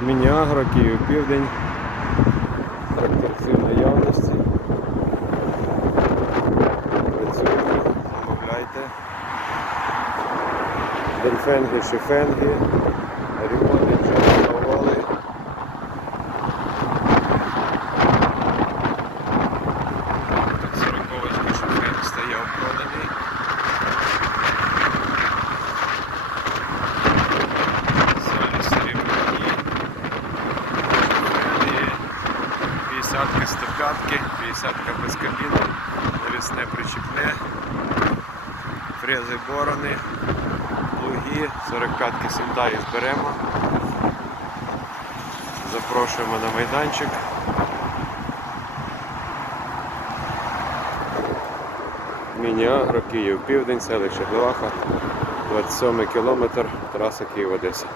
Мініагро, Київ Південь. Трактор в наявності. Працюємо, замовляйте. Дельфенги, шифенги. Рівони 50-ки, 105-ки, 50-ка без кабіни, навісне причіпне, фрези борони, луги, 45-ки сіндаї зберемо. Запрошуємо на майданчик. Міні-Агро, Київ, Південь, селище Главаха, 27 кілометр, траса Київ-Одеса.